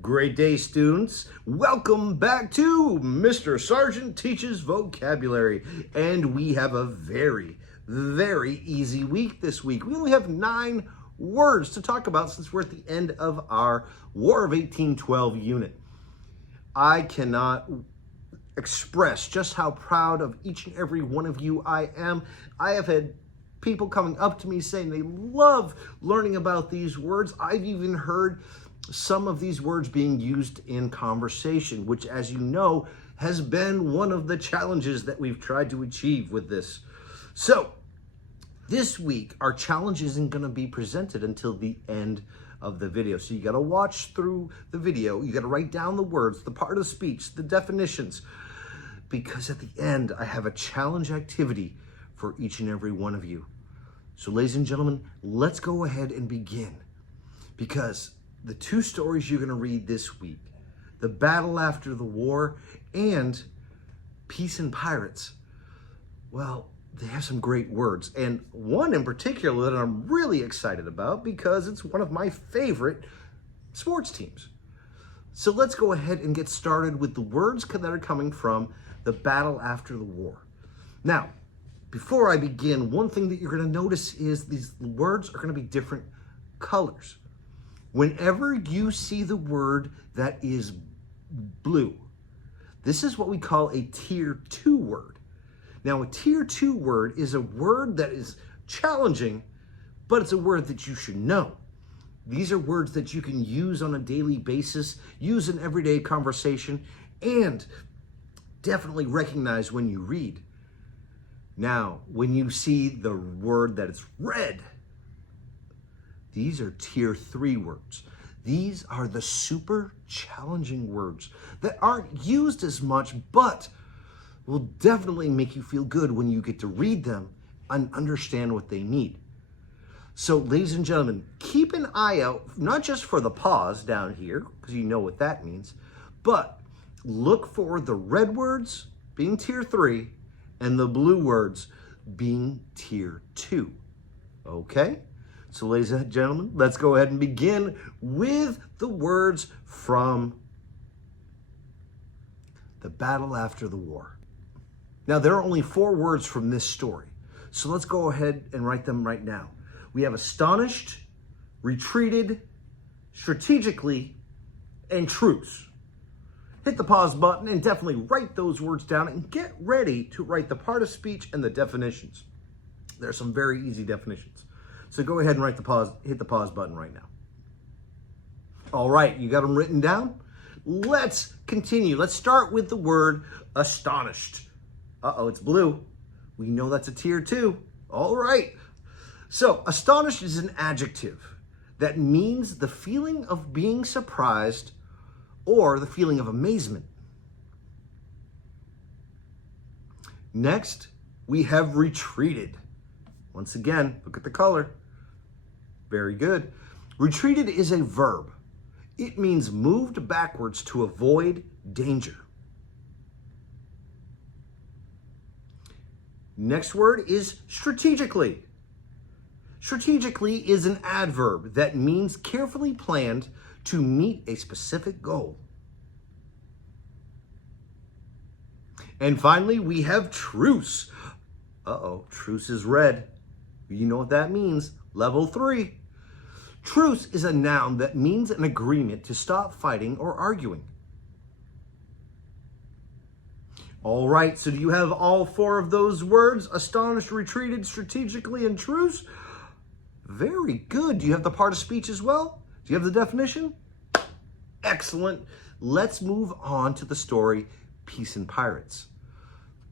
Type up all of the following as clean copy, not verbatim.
Great day, students. Welcome back to Mr. Sargent Teaches Vocabulary. And we have a very easy week this week. We only have 9 words to talk about since we're at the end of our War of 1812 unit. I cannot express just how proud of each and every one of you I am. I have had people coming up to me saying they love learning about these words. I've even heard some of these words being used in conversation, which, as you know, has been one of the challenges that we've tried to achieve with this. So this week, our challenge isn't going to be presented until the end of the video. So you got to watch through the video. You got to write down the words, the part of speech, the definitions, because at the end, I have a challenge activity for each and every one of you. So ladies and gentlemen, let's go ahead and begin, because the 2 stories you're going to read this week, The Battle After the War and Peace and Pirates, well, they have some great words. And one in particular that I'm really excited about because it's one of my favorite sports teams. So let's go ahead and get started with the words that are coming from The Battle After the War. Now, before I begin, one thing that you're going to notice is these words are going to be different colors. Whenever you see the word that is blue, this is what we call a tier 2 word. Now, a tier 2 word is a word that is challenging, but it's a word that you should know. These are words that you can use on a daily basis, use in everyday conversation, and definitely recognize when you read. Now, when you see the word that is red, these are tier 3 words. These are the super challenging words that aren't used as much, but will definitely make you feel good when you get to read them and understand what they mean. So, ladies and gentlemen, keep an eye out, not just for the pause down here, because you know what that means, but look for the red words being tier 3 and the blue words being tier 2. Okay? So, ladies and gentlemen, let's go ahead and begin with the words from The Battle After the War. Now, there are only 4 words from this story, so let's go ahead and write them right now. We have astonished, retreated, strategically, and truce. Hit the pause button and definitely write those words down and get ready to write the part of speech and the definitions. There are some very easy definitions. So go ahead and hit the pause button right now. All right, you got them written down? Let's continue. Let's start with the word astonished. Uh-oh, it's blue. We know that's a tier 2. All right. So astonished is an adjective that means the feeling of being surprised or the feeling of amazement. Next, we have retreated. Once again, look at the color. Very good. Retreated is a verb. It means moved backwards to avoid danger. Next word is strategically. Strategically is an adverb that means carefully planned to meet a specific goal. And finally, we have truce. Uh-oh, truce is red. You know what that means. Level 3. Truce is a noun that means an agreement to stop fighting or arguing. All right, so do you have all 4 of those words? Astonished, retreated, strategically, and truce? Very good. Do you have the part of speech as well? Do you have the definition? Excellent. Let's move on to the story, Peace and Pirates.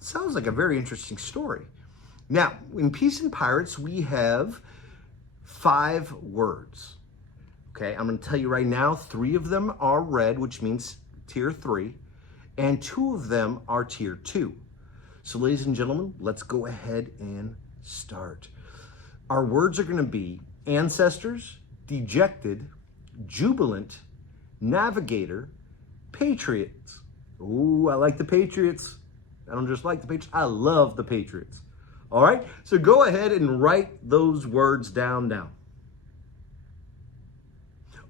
Sounds like a very interesting story. Now, in Peace and Pirates, we have 5 words. Okay, I'm going to tell you right now, 3 of them are red, which means tier 3, and 2 of them are tier 2. So, ladies and gentlemen, let's go ahead and start. Our words are going to be ancestors, dejected, jubilant, navigator, patriots. Ooh, I like the Patriots. I don't just like the Patriots, I love the Patriots. All right, so go ahead and write those words down now.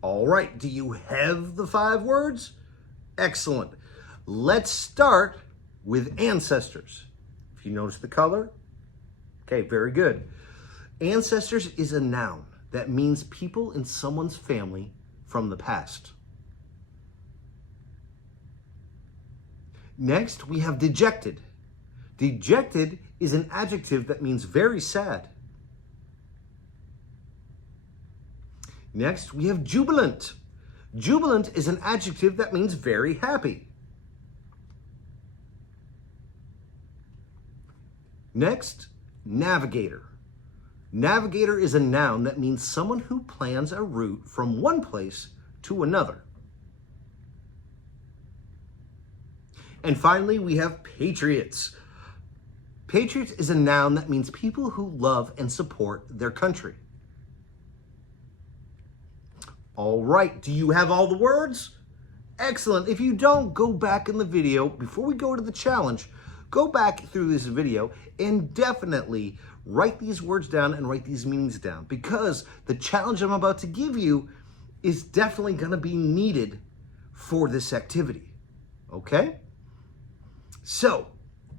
All right, do you have the 5 words? Excellent. Let's start with ancestors. If you notice the color, okay, very good. Ancestors is a noun that means people in someone's family from the past. Next, we have dejected. Dejected is an adjective that means very sad. Next, we have jubilant. Jubilant is an adjective that means very happy. Next, navigator. Navigator is a noun that means someone who plans a route from one place to another. And finally, we have patriots. Patriots is a noun that means people who love and support their country. All right, do you have all the words? Excellent. If you don't, go back in the video. Before we go to the challenge, go back through this video and definitely write these words down and write these meanings down, because the challenge I'm about to give you is definitely going to be needed for this activity. Okay? So,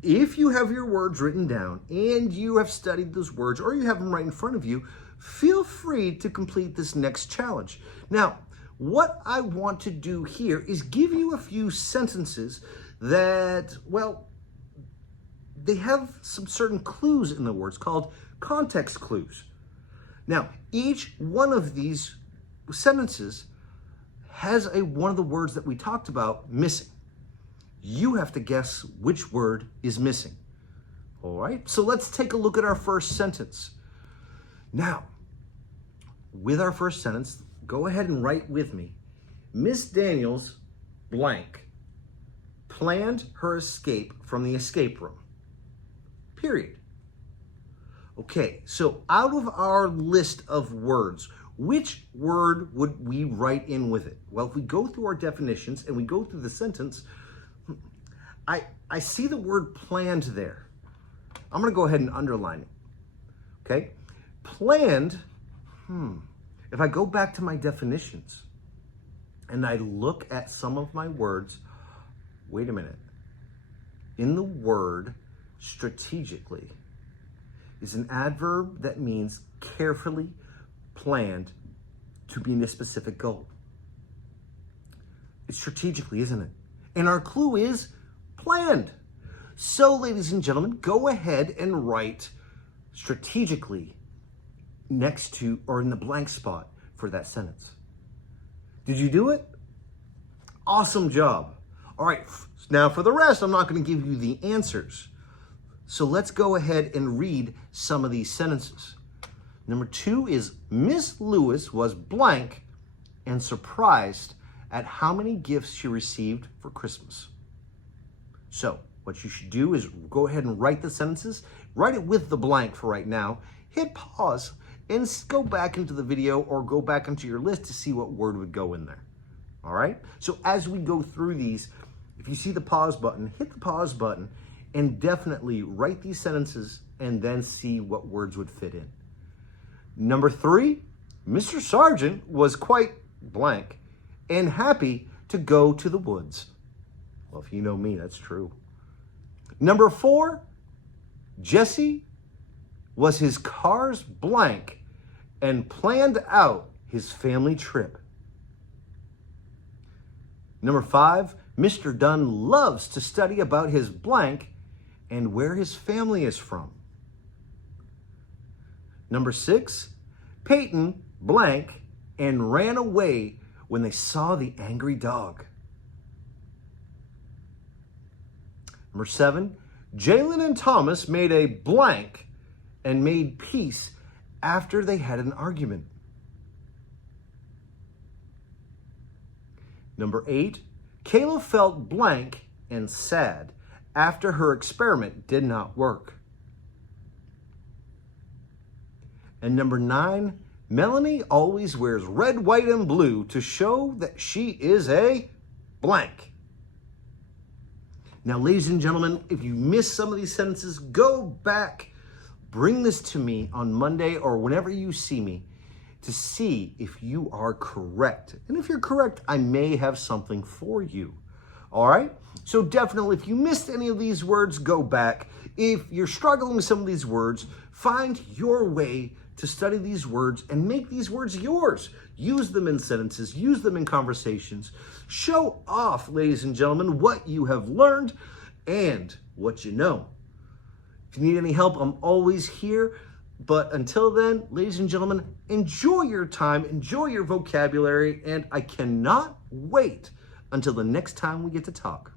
if you have your words written down and you have studied those words or you have them right in front of you, feel free to complete this next challenge. Now, what I want to do here is give you a few sentences that, well, they have some certain clues in the words called context clues. Now, each one of these sentences has one of the words that we talked about missing. You have to guess which word is missing. All right, so let's take a look at our first sentence. Now, with our first sentence, go ahead and write with me. Miss Daniels blank planned her escape from the escape room. Period. Okay, so out of our list of words, which word would we write in with it? Well, if we go through our definitions and we go through the sentence, I see the word planned there. I'm going to go ahead and underline it. Okay? Planned, if I go back to my definitions and I look at some of my words, wait a minute. In the word strategically is an adverb that means carefully planned to meet a specific goal. It's strategically, isn't it? And our clue is planned. So, ladies and gentlemen, go ahead and write strategically next to or in the blank spot for that sentence. Did you do it? Awesome job. All right, now for the rest, I'm not going to give you the answers. So let's go ahead and read some of these sentences. Number 2 is Miss Lewis was blank and surprised at how many gifts she received for Christmas. So what you should do is go ahead and write the sentences, write it with the blank for right now, hit pause, and go back into the video or go back into your list to see what word would go in there. All right? So as we go through these, if you see the pause button, hit the pause button and definitely write these sentences and then see what words would fit in. Number 3, Mr. Sargent was quite blank and happy to go to the woods. Well, if you know me, that's true. Number 4, Jesse was his car's blank and planned out his family trip. Number 5, Mr. Dunn loves to study about his blank and where his family is from. Number 6, Peyton blank and ran away when they saw the angry dog. Number 7, Jalen and Thomas made a blank and made peace after they had an argument. Number 8, Kayla felt blank and sad after her experiment did not work. And number 9, Melanie always wears red, white, and blue to show that she is a blank. Now, ladies and gentlemen, if you missed some of these sentences, go back, bring this to me on Monday or whenever you see me to see if you are correct. And if you're correct, I may have something for you. All right? So definitely, if you missed any of these words, go back. If you're struggling with some of these words, find your way to study these words and make these words yours. Use them in sentences, use them in conversations. Show off, ladies and gentlemen, what you have learned and what you know. If you need any help, I'm always here. But until then, ladies and gentlemen, enjoy your time, enjoy your vocabulary, and I cannot wait until the next time we get to talk.